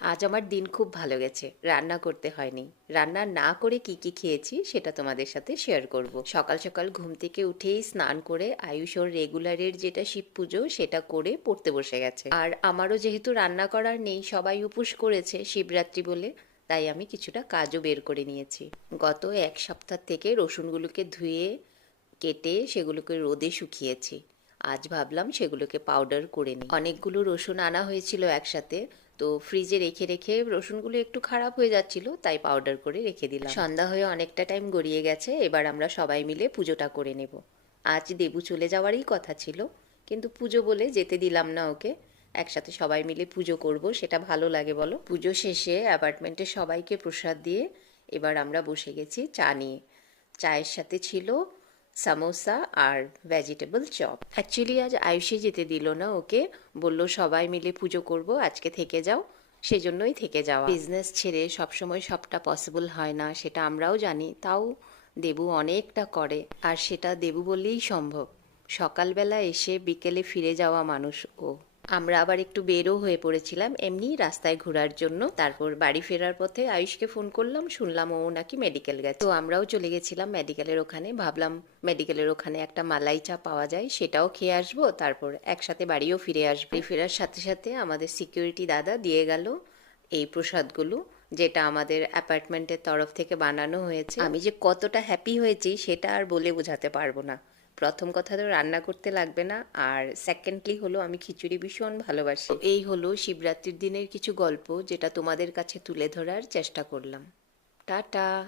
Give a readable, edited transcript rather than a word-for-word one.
আজ আমার দিন খুব ভালো গেছে, রান্না করতে হয়নি। রান্না না করে কি কি খেয়েছি সেটা তোমাদের সাথে শেয়ার করব। সকাল সকাল ঘুম থেকে উঠেই স্নান করে আয়ুষ ওর রেগুলারের যেটা শিব পুজো সেটা করে পড়তে বসে গেছে। আর আমারও যেহেতু রান্না করার নেই, সবাই উপোস করেছে শিবরাত্রি বলে, তাই আমি কিছুটা কাজও বের করে নিয়েছি। গত এক সপ্তাহ থেকে রসুনগুলোকে ধুয়ে কেটে সেগুলোকে রোদে শুকিয়েছি। আজ ভাবলাম সেগুলোকে পাউডার করে নিই। অনেকগুলো রসুন আনা হয়েছিল একসাথে, তো ফ্রিজে রেখে রেখে রসুনগুলো একটু খারাপ হয়ে যাচ্ছিল, তাই পাউডার করে রেখে দিলাম। সন্ধ্যা হয়ে অনেকটা টাইম গড়িয়ে গেছে, এবার আমরা সবাই মিলে পুজোটা করে নেব। আজ দেবু চলে যাওয়ারই কথা ছিল, কিন্তু পুজো বলে যেতে দিলাম না ওকে। একসাথে সবাই মিলে পুজো করব, সেটা ভালো লাগে বলো। পুজো শেষে অ্যাপার্টমেন্টে সবাইকে প্রসাদ দিয়ে এবার আমরা বসে গেছি চা নিয়ে। চায়ের সাথে ছিল সামোসা আর ভেজিটেবল চপ। অ্যাকচুয়ালি আজ আয়ুষে যেতে দিল না ওকে, বলল সবাই মিলে পুজো করব, আজকে থেকে যাও। সেজন্যই থেকে যাওয়া। বিজনেস ছেড়ে সবসময় সবটা পসিবল হয় না, সেটা আমরাও জানি, তাও দেবু অনেকটা করে, আর সেটা দেবু বললেই সম্ভব। সকালবেলা এসে বিকেলে ফিরে যাওয়া মানুষ ও। আমরা আবার একটু বেরও হয়ে পড়েছিলাম এমনি রাস্তায় ঘোরার জন্য। তারপর বাড়ি ফেরার পথে আয়ুষকে ফোন করলাম, শুনলাম ও নাকি মেডিকেল গেছে। তো আমরাও চলে গেছিলাম মেডিকেলের ওখানে। ভাবলাম মেডিকেলের ওখানে একটা মালাই চা পাওয়া যায়, সেটাও খেয়ে আসবো, তারপর একসাথে বাড়িও ফিরে আসবো। বাড়ি ফেরার সাথে সাথে আমাদের সিকিউরিটি দাদা দিয়ে গেল এই প্রসাদগুলো, যেটা আমাদের অ্যাপার্টমেন্টের তরফ থেকে বানানো হয়েছে। আমি যে কতটা হ্যাপি হয়েছি সেটা আর বলে বোঝাতে পারবো না। প্রথম কথা তো রান্না করতে লাগবে না, আর সেকেন্ডলি হলো আমি খিচুড়ি ভীষণ ভালোবাসি। এই হলো শিবরাত্রির দিনের কিছু গল্প, যেটা তোমাদের কাছে তুলে ধরার চেষ্টা করলাম। টাটা।